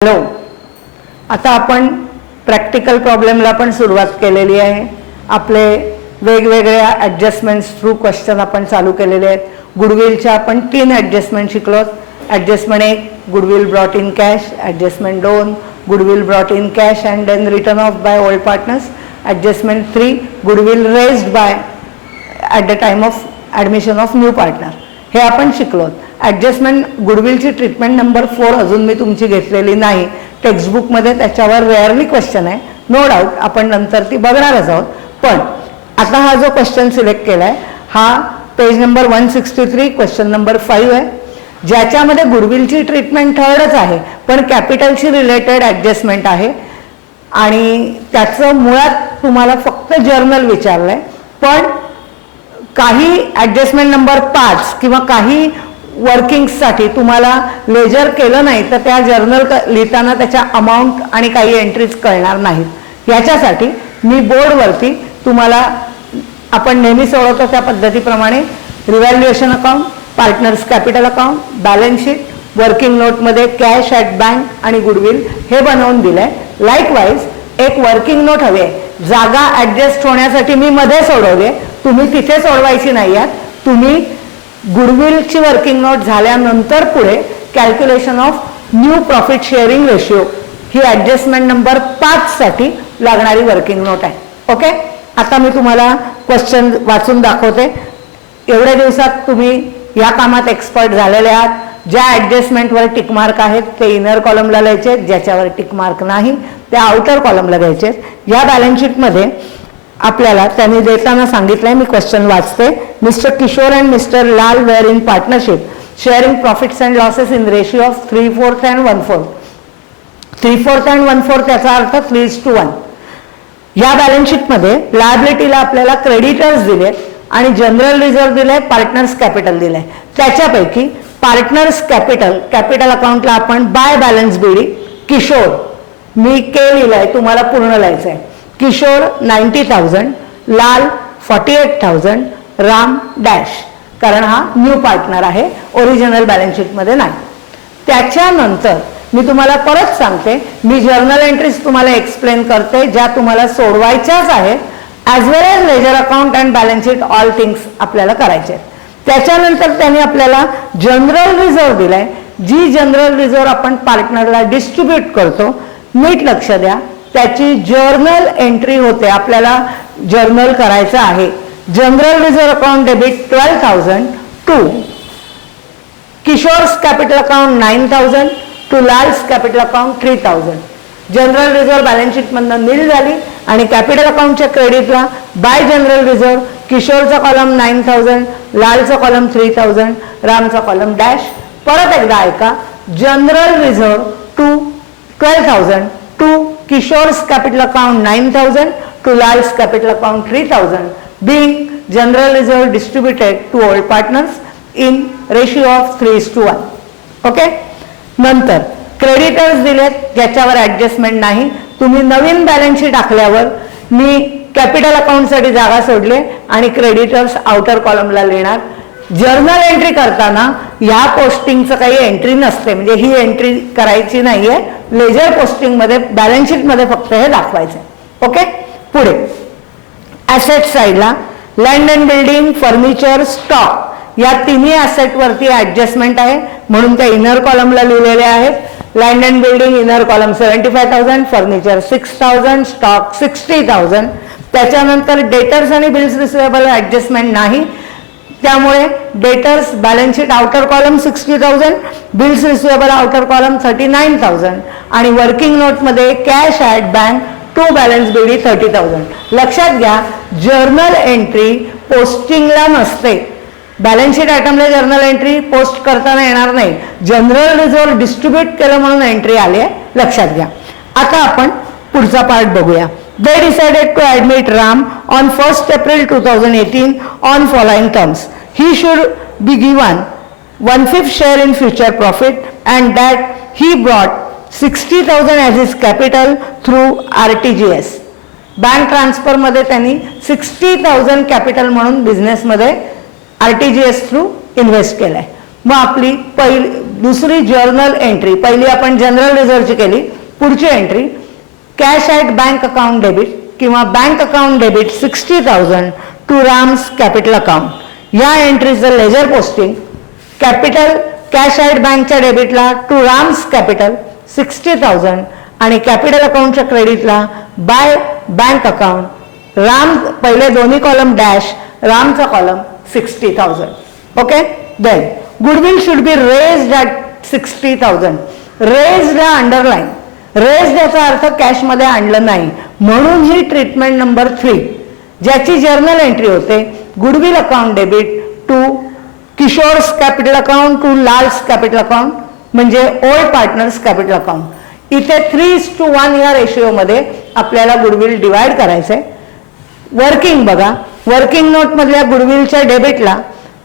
Hello, आता आपण practical प्रॉब्लेमला पण सुरुवात केलेली आहे. आपले वेगवेगळ्या ॲडजस्टमेंट्स थ्रू क्वेश्चन आपण चालू केलेले आहेत. गुडविलच्या आपण 3 ॲडजस्टमेंट शिकलो. Adjustment 1 goodwill brought in cash, adjustment 2 goodwill brought in cash and then return of by old partners, adjustment 3 goodwill raised by at the time of admission of new partner. हे आपण शिकलो. Adjustment गुडविलची treatment number 4 अजून मी तुमची घेतलेली नाही. टेक्स्टबुकमध्ये त्याच्यावर rarely question आहे, no doubt आपण नंतर ती बघणारच आहोत. पण आता हा जो क्वेश्चन सिलेक्ट केला आहे हा पेज नंबर 163 क्वेश्चन नंबर 5 आहे, ज्याच्यामध्ये गुडविलची ट्रीटमेंट थर्डच आहे पण कॅपिटलशी रिलेटेड ॲडजस्टमेंट आहे. आणि त्याचं मुळात तुम्हाला फक्त जर्नल विचारलं आहे. पण काही ॲडजस्टमेंट नंबर 5 किंवा काही वर्किंग्ससाठी तुम्हाला लेजर केलं नाही तर त्या जर्नल लिहिताना त्याच्या अमाऊंट आणि काही एंट्रीज कळणार नाहीत. याच्यासाठी मी बोर्डवरती तुम्हाला आपण नेहमी सोडवतो त्या पद्धतीप्रमाणे revaluation account, partners capital account, balance sheet, working नोटमध्ये कॅश ॲट बँक आणि गुडविल हे बनवून दिलं आहे. लाईकवाईज एक वर्किंग नोट हवी आहे. जागा ॲडजस्ट होण्यासाठी मी मध्ये सोडवली आहे, तुम्ही तिथे सोडवायची नाही आहात. तुम्ही गुडविलची वर्किंग नोट झाल्यानंतर पुढे calculation of new profit sharing ratio ही ॲडजस्टमेंट नंबर 5 साठी लागणारी वर्किंग नोट आहे. ओके, आता मी तुम्हाला क्वेश्चन वाचून दाखवते. एवढ्या दिवसात तुम्ही या कामात एक्सपर्ट झालेले आहात. ज्या ॲडजस्टमेंटवर टिकमार्क आहेत ते इनर कॉलमला लिहायचे, ज्याच्यावर टिकमार्क नाही त्या आउटर कॉलमला घ्यायचे. या बॅलन्स शीटमध्ये आपल्याला त्यांनी देताना सांगितलंय, मी क्वेश्चन वाचते. Mr Kishore and Mr Lal were in partnership sharing profits and losses in ratio of 3/4 and 1/4. 3/4 and 1/4 त्याचा अर्थ 3:1. या बॅलन्स शीटमध्ये लायबिलिटीला आपल्याला क्रेडिटर्स दिले आणि जनरल रिझर्व्ह दिले, पार्टनर्स कॅपिटल दिले. त्याच्यापैकी पार्टनर्स कॅपिटल अकाउंटला आपण बाय बॅलन्स बीडी किशोर, मी के लिहिलंय, तुम्हाला पूर्ण लिहायचं आहे. किशोर 90,000, लाल 48,000, राम डॅश, कारण हा न्यू पार्टनर आहे, ओरिजिनल बॅलन्स शीटमध्ये नाही. त्याच्यानंतर मी तुम्हाला परत सांगते, मी जर्नल एंट्रीज तुम्हाला एक्सप्लेन करते ज्या तुम्हाला सोडवायच्याच आहेत. As well as ledger account and balance sheet all things आपल्याला करायचे आहेत. त्याच्यानंतर त्यांनी आपल्याला जनरल रिझर्व्ह दिलाय, जी जनरल रिझर्व्ह आपण पार्टनरला डिस्ट्रीब्यूट करतो. नीट लक्ष द्या, त्याची जर्नल एंट्री होते. आपल्याला जर्नल करायचं आहे. General reserve account debit 12,000 to Kishore's capital account 9,000 to Lal's capital account 3,000. General reserve balance शीटमधनं नील झाली आणि कॅपिटल अकाउंटच्या क्रेडिटला बाय जनरल रिझर्व्ह किशोरचा कॉलम 9,000, लालचा कॉलम 3,000, रामचा कॉलम डॅश. परत एकदा ऐका, general reserve to 12,000 to Kishore's capital account 9,000 to Lal's capital account 3,000 being general reserve distributed to all partners in ratio of 3:1. Okay, नंतर क्रेडिटर्स दिलेत ज्याच्यावर ॲडजस्टमेंट नाही. तुम्ही नवीन बॅलन्स शीट टाकल्यावर मी कॅपिटल अकाउंटसाठी जागा सोडले आणि क्रेडिटर्स आउटर कॉलमला लिहिणार. जर्नल एंट्री करताना या पोस्टिंगचं काही एंट्री नसते, म्हणजे ही एंट्री करायची नाहीये. लेजर पोस्टिंगमध्ये बॅलन्स शीटमध्ये फक्त हे दाखवायचं. ओके, पुढे ॲसेट साईडला land and building, furniture, stock या तिन्ही ॲसेटवरती ॲडजस्टमेंट आहे म्हणून त्या इनर कॉलमला लिहिलेले आहेत. Land and building inner column 75,000, furniture 6,000, stock 60,000. त्याच्यानंतर डेटर्स आणि बिल्स रिसिवेबल ॲडजस्टमेंट नाही, त्यामुळे debtors balance sheet outer column 60,000, bills receivable outer column 39,000 आणि वर्किंग नोटमध्ये cash at bank to balance BD 30,000. लक्षात घ्या, जर्नल एंट्री पोस्टिंगला नसते. बॅलन्स शीट आयटमला जर्नल एंट्री पोस्ट करताना येणार नाही. जनरल रिझर्व्ह डिस्ट्रीब्यूट केलं म्हणून एंट्री आली आहे, लक्षात घ्या. आता आपण पुढचा पार्ट बघूया. They decided to admit Ram on 1st April 2018 on following terms. He should be given 1/5 share in future profit and that he brought 60,000 as his capital through RTGS. Bank ट्रान्सफरमध्ये त्यांनी 60,000 कॅपिटल म्हणून बिझनेसमध्ये RTGS through invest केलाय. मग आपली पहिली दुसरी journal entry, पहिली आपण जनरल रिझर्वची केली, पुढची entry cash at bank account debit किंवा bank account debit 60,000 to Ram's capital account. या एंट्रीचं ledger posting capital cash at बँकच्या डेबिटला टू राम्स कॅपिटल 60,000 आणि कॅपिटल अकाउंटच्या क्रेडिटला बाय बँक अकाउंट राम, पहिले दोन्ही कॉलम डॅश, रामचा column 60,000. Okay. Then goodwill should be raised at 60,000. रेज्डला अंडरलाईन, रेज्ड याचा अर्थ कॅशमध्ये आणलं नाही, म्हणून ही ट्रीटमेंट नंबर 3 ज्याची जर्नल एंट्री होते goodwill account debit to Kishore's capital account to Lal's capital account म्हणजे ओल्ड पार्टनर्स कॅपिटल अकाउंट. इथे 3:1 या रेशिओमध्ये आपल्याला गुडविल डिवाइड करायचंय. वर्किंग बघा, वर्किंग नोट मधल्या गुडविलच्या डेबिटला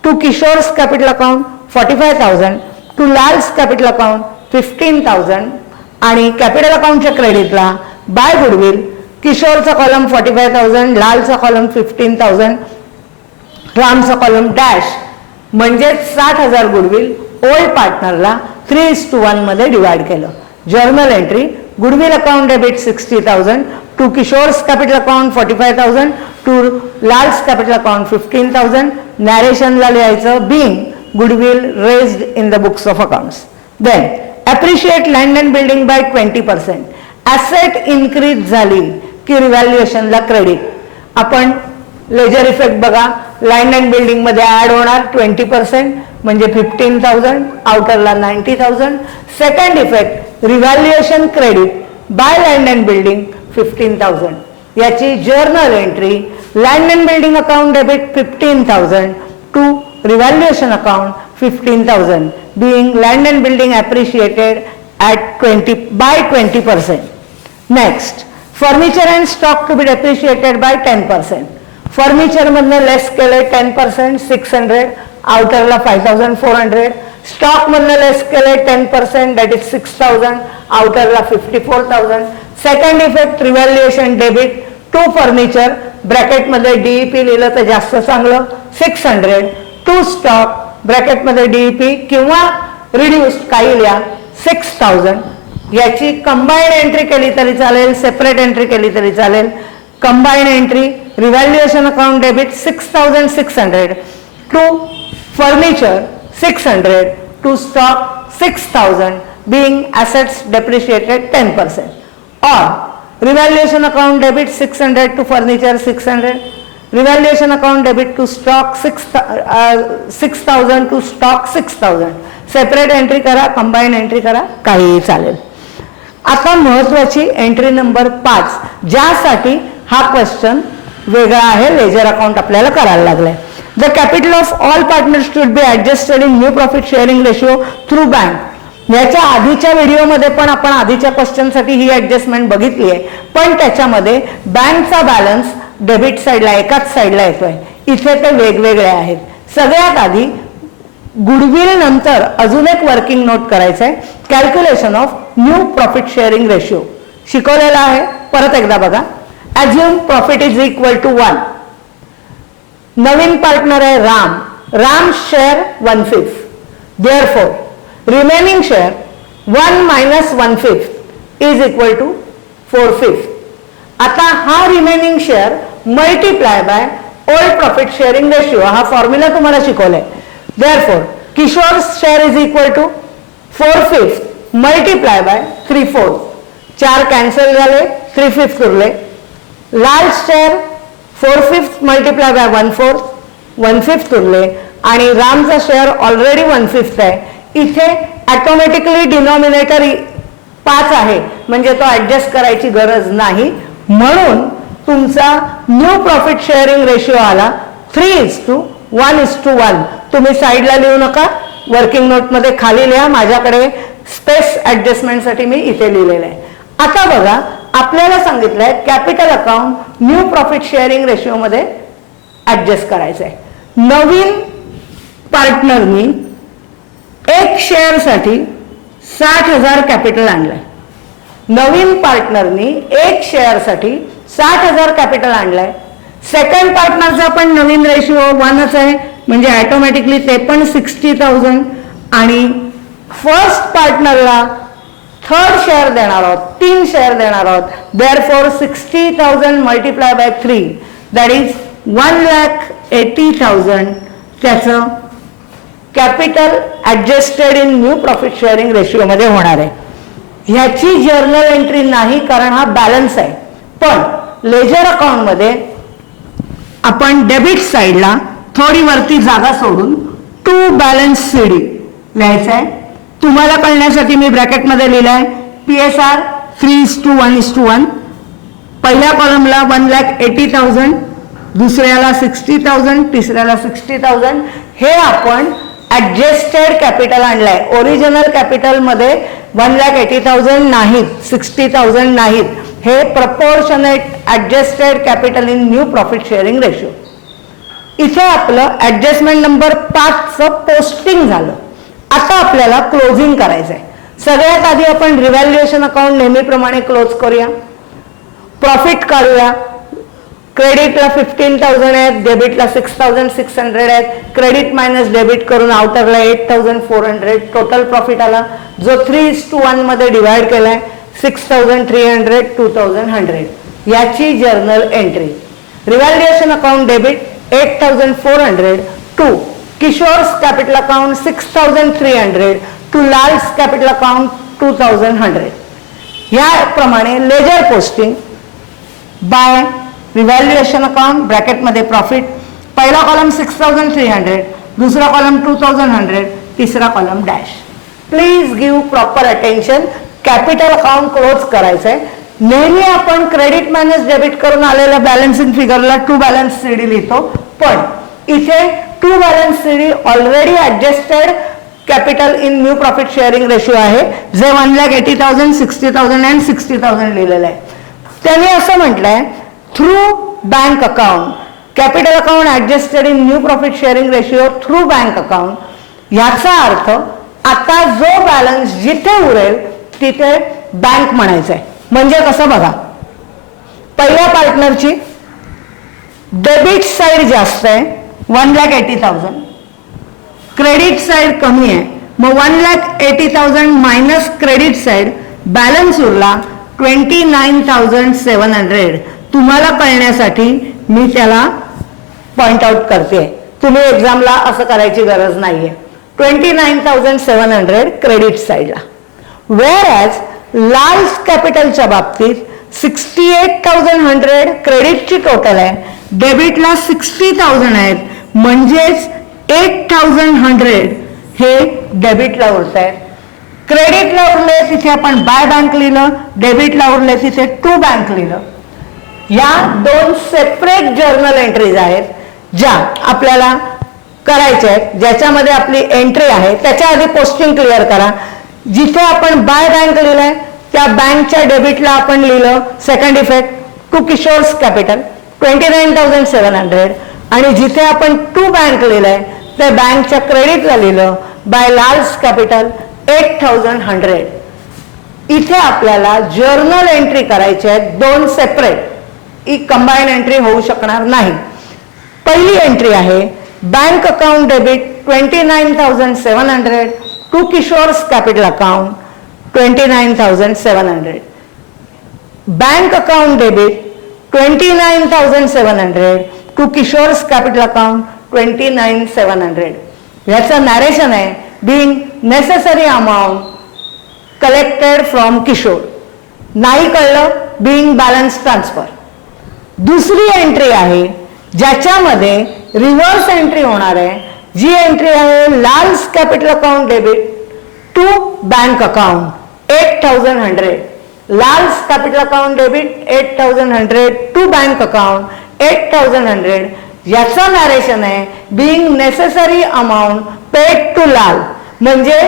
to Kishore's capital account 45,000 to Lal's capital account 15,000 आणि कॅपिटल अकाउंटच्या क्रेडिटला बाय गुडविल किशोरचा कॉलम 45,000, लालचा कॉलम 15,000, रामचा कॉलम डॅश म्हणजे 60,000 गुडविल ओल्ड पार्टनरला 3:1 मध्ये डिवाइड केलं. Journal entry goodwill account debit 60,000 to Kishore's capital account 45,000 to Lal's capital account 15,000. नॅरेशनला लिहायचं being goodwill raised in the books of accounts. Then appreciate land and building by 20%. Asset increase झाली की रिव्हॅल्युएशनला credit. आपण ledger effect बघा, land and building मध्ये add होणार 20% म्हणजे 15,000, आउटरला 90,000. Second effect revaluation credit by land and building 15,000. याची journal entry land and building account debit 15,000 to revaluation account 15,000 being land and building appreciated at 20%. Next, furniture and stock to be depreciated by 10%. Furniture मधनं less केले 10% 600, आउटरला 5,400. Stock मधनं less केले 10% that is 6,000, आउटरला 54,000. Second effect revaluation debit to furniture, ब्रॅकेटमध्ये DEP लिहिलं तर जास्त चांगलं 600 टू स्टॉक ब्रॅकेटमध्ये डीईपी किंवा रिड्यूस्ड काही लिहा 6,000. याची कंबाईंड एंट्री केली तरी चालेल, सेपरेट एंट्री केली तरी चालेल. Combined entry revaluation account debit 6,600 to furniture 600 to stock 6,000 being assets depreciated 10%. or revaluation account debit 600 to furniture 600, revaluation account debit to stock 6,000 to stock 6,000. Separate entry करा, combine entry करा, काहीही चालेल. आता महत्वाची entry number 5 ज्यासाठी हा question वेगळा आहे, लेजर अकाउंट आपल्याला करायला लागलाय. The capital of all partners should be adjusted in new profit sharing ratio through bank. याच्या आधीच्या व्हिडिओमध्ये पण आपण आधीच्या क्वेश्चनसाठी ही ऍडजस्टमेंट बघितली आहे, पण त्याच्यामध्ये बँकचा बॅलन्स डेबिट साईडला एकाच साईडला येतोय, इथे ते वेगवेगळे आहेत. सगळ्यात आधी गुडविल नंतर अजून एक वर्किंग नोट करायचंय, calculation of new profit sharing ratio शिकवलेला आहे. परत एकदा बघा. Assume profit is equal to 1. नवीन पार्टनर आहे Ram, Ram share 1/5. Therefore remaining share 1 - 1/5 is equal to 4/5. आता हा remaining share multiply by old profit sharing ratio, हा फॉर्म्युला तुम्हाला शिकवलाय. Therefore, Kishore's share is equal to 4/5 multiply by 3/4. 4 cancel झाले, 3/5 उरले. लाल शेअर 4/5 multiply by 1/4, 1/5 उरले आणि रामचा शेअर ऑलरेडी 1/5 आहे. इथे ऑटोमॅटिकली डिनॉमिनेटर 5 आहे, म्हणजे तो ऍडजस्ट करायची गरज नाही. म्हणून तुमचा न्यू प्रॉफिट शेअरिंग रेशिओ आला 3:1:1. तुम्ही साईडला लिहू नका, वर्किंग नोटमध्ये खाली लिहा. माझ्याकडे स्पेस ऍडजस्टमेंटसाठी मी इथे लिहिलेलं आहे. आता बघा, आपल्याला सांगितलंय capital account new profit sharing ratio मध्ये ऍडजस्ट करायचंय. नवीन पार्टनरनी एक शेअर साठी 60,000 कॅपिटल आणलंय. नवीन पार्टनरनी एक शेअर साठी 60,000 कॅपिटल आणलंय. सेकंड पार्टनरचा पण नवीन रेशिओ 1च आहे, म्हणजे ऑटोमॅटिकली ते पण 60,000 आणि फर्स्ट पार्टनरला थर्ड शेअर देणार आहोत, 3 शेअर देणार आहोत. Therefore 60,000 multiply by 3 that is 1,80,000 त्याचं capital adjusted in new profit sharing ratio मध्ये होणार आहे. ह्याची जर्नल एंट्री नाही कारण हा बॅलन्स आहे. पण लेजर अकाउंट मध्ये आपण डेबिट साइडला थोडी वरती जागा सोडून टू बॅलन्स सीडी लिहायचं आहे. तुम्हाला कळण्यासाठी मी ब्रॅकेटमध्ये लिहिलंय PSR 3:1:1. पहिल्या कॉलमला 1,80,000, दुसऱ्याला 60,000, तिसऱ्याला 60,000. हे आपण ऍडजस्टेड कॅपिटल आणलंय. ओरिजिनल कॅपिटल मध्ये 1,80,000 नाहीत, 60,000 नाहीत. हे proportionate adjusted capital in new profit sharing ratio. इथे आपलं ऍडजस्टमेंट नंबर 5चं पोस्टिंग झालं. आता आपल्याला क्लोजिंग करायचंय. सगळ्यात आधी आपण रिव्हॅल्युएशन अकाउंट नेहमीप्रमाणे क्लोज करूया. प्रॉफिट काढूया. क्रेडिटला 15,000 आहेत, डेबिटला 6,600 आहेत. क्रेडिट मायनस डेबिट करून आउटरला 8,400 टोटल प्रॉफिट आला, जो 3:1 मध्ये डिवाइड केलाय. 6,300, 2,100 याची journal entry. Revaluation account debit 8,400 to Kishore's capital account 6,300 to Lal's capital account 2,100. याप्रमाणे ledger posting by revaluation account ब्रॅकेटमध्ये प्रॉफिट. पहिला कॉलम 6,300, दुसरा कॉलम 2,100, तिसरा column dash. Please give proper attention. Capital account close करायचंय. नेहमी आपण क्रेडिट मायनस डेबिट करून आलेल्या बॅलन्सिंग फिगरला टू बॅलन्स सीडी लिहितो, पण इथे to balance CD already adjusted capital in new profit sharing ratio आहे, जे 1,80,000, 60,000 अँड 60,000 लिहिलेलं आहे. त्यांनी असं म्हटलंय through bank account capital account adjusted in new profit sharing ratio through bank account. याचा अर्थ आता जो बॅलन्स जिथे उरेल तिथे बँक म्हणायचंय. म्हणजे कसं बघा, पहिल्या पार्टनरची डेबिट साइड जास्त आहे 1,80,000, क्रेडिट साइड कमी आहे, मग 1,80,000 मायनस क्रेडिट साइड बॅलन्स उरला 29,700. तुम्हाला कळण्यासाठी मी त्याला पॉइंट आउट करते. तुम्ही एक्झामला असं करायची गरज नाहीये. 29,700 क्रेडिट साइडला. वेअर ॲज लार्ज कॅपिटलच्या बाबतीत 68,100 क्रेडिटची टोटल आहे, डेबिटला 60,000 आहेत, म्हणजेच 8,100 हे डेबिटला उरत आहेत. क्रेडिटला उरले तिथे आपण बाय बँक लिहिलं, डेबिटला उरले तिथे टू बँक लिहिलं. या दोन सेपरेट जर्नल एंट्रीज आहेत ज्या आपल्याला करायच्या आहेत, ज्याच्यामध्ये आपली एंट्री आहे. त्याच्या आधी पोस्टिंग क्लिअर करा. जिथे आपण बाय बँक लिहिलंय त्या बँकच्या डेबिटला आपण लिहिलं second effect to Kishore's capital 29,700, आणि जिथे आपण टू बँक लिहिलंय त्या बँकच्या क्रेडिटला लिहिलं बाय लार्ज कॅपिटल 8,100. इथे आपल्याला जर्नल एंट्री करायची आहे दोन सेपरेट. ही कंबाईन एंट्री होऊ शकणार नाही. पहिली एंट्री आहे bank account debit 29,700 to Kishore's capital account 29,700. Bank account debit 29,700 to Kishore's capital account 29,700. याचं नॅरेशन आहे being necessary amount collected from Kishore. नाही कळलं being balance transfer. दुसरी एंट्री आहे ज्याच्यामध्ये रिव्हर्स एंट्री होणार आहे. जी एंट्री आहे large capital account debit to bank account 8,100. Large capital account debit 8,100 to bank account 8,100. याचं नॅरेशन आहे being necessary amount paid to Lal. म्हणजे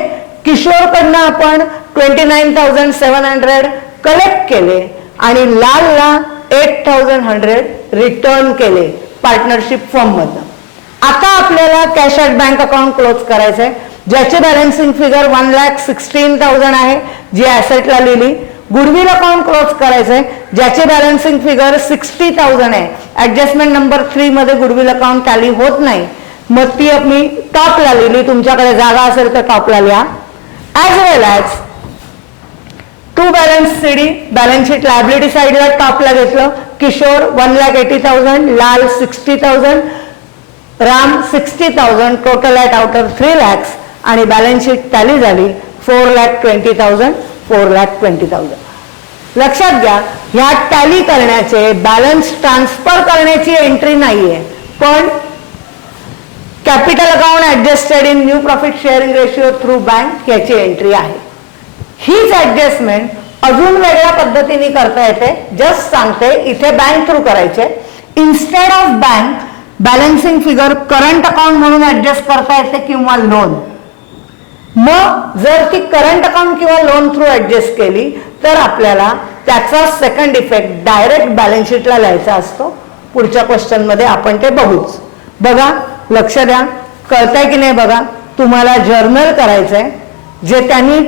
किशोरकडनं आपण 29,700 कलेक्ट केले आणि लालला 8,100 रिटर्न केले पार्टनरशिप फॉर्म मधनं. आता आपल्याला cash at bank account close करायचंय, ज्याची बॅलन्सिंग फिगर 1,16,000 आहे, जी ऍसेटला लिहिली. गुडविल अकाउंट क्लोज करायचंय, ज्याची बॅलन्सिंग फिगर 60,000 आहे. ऍडजस्टमेंट नंबर 3 मध्ये गुडविल अकाउंट टॅली होत नाही, मग ती मी टॉपला लिहिली. तुमच्याकडे जागा असेल तर टॉपला लिहा. As well as to balance CD, balance sheet liability साईडला टॉपला घेतलं. Kishore 1,80,000, Lal 60,000, Ram 60,000, total at outer 3 lakhs आणि बॅलन्स शीट टॅली झाली 4,20,000, 4,20,000. लक्षात घ्या, ह्या टॅली करण्याचे, बॅलन्स ट्रान्सफर करण्याची एंट्री नाहीये, पण capital account adjusted in new profit sharing ratio through bank याची एंट्री आहे. हीच ऍडजस्टमेंट अजून वेगळ्या पद्धतीने करता येते. जस्ट सांगते, इथे बँक थ्रू करायचे. Instead of bank balancing figure current account म्हणून ऍडजस्ट करता येते किंवा लोन. मग जर ती करंट अकाउंट किंवा लोन थ्रू ऍडजस्ट केली तर आपल्याला त्याचा सेकंड इफेक्ट डायरेक्ट बॅलन्स शीटला लिहायचा असतो. पुढच्या क्वेश्चन मध्ये आपण ते बघूच. बघा, लक्ष द्या, कळतंय की नाही बघा. तुम्हाला जर्नल करायचंय जे त्यांनी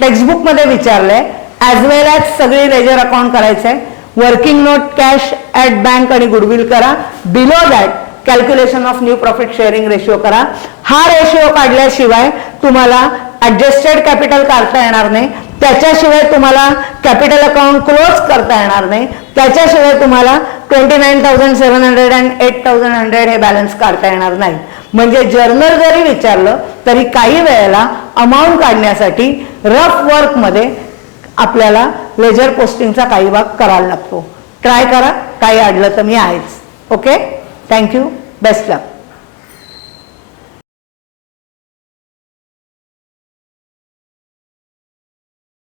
टेक्स्टबुक मध्ये विचारलंय, ॲज वेल ॲज सगळी लेजर अकाउंट करायचंय. Working note, cash at bank आणि गुडविल करा. Below that calculation of new profit sharing ratio करा. हा रेशिओ काढल्याशिवाय तुम्हाला ऍडजस्टेड कॅपिटल काढता येणार नाही. त्याच्याशिवाय तुम्हाला कॅपिटल अकाउंट क्लोज करता येणार नाही. त्याच्याशिवाय तुम्हाला 29,700 आणि 8,100 हे बॅलन्स काढता येणार नाही. म्हणजे जर्नल जरी विचारलं तरी काही वेळेला अमाऊंट काढण्यासाठी रफ वर्क मध्ये आपल्याला लेजर पोस्टिंगचा काही भाग करायला लागतो. ट्राय करा, काही अडलं तर मी आहेच. ओके, थँक्यू, बेस्ट लक.